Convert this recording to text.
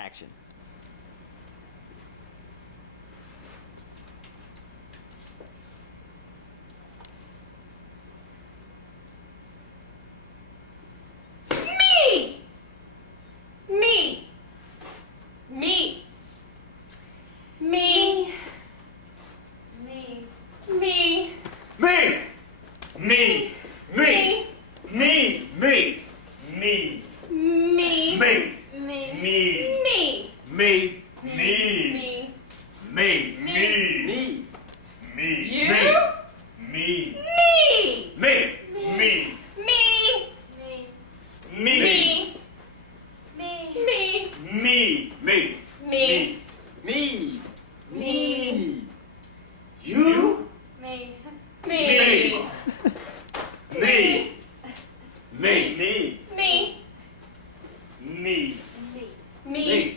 Action. Me! Me! Me! Me! Me! Me! Me! Me. Me! Me. Me! Me. Me! Me! Me! Me. Me! Me! Me. Me! Me. Me. You? Me. Me! Me! Me. Me! Me. Me! Me. Me! Me! Me! Me. Me. You? Me! Me! Me! Me! Me! Me. Me! Me. Me!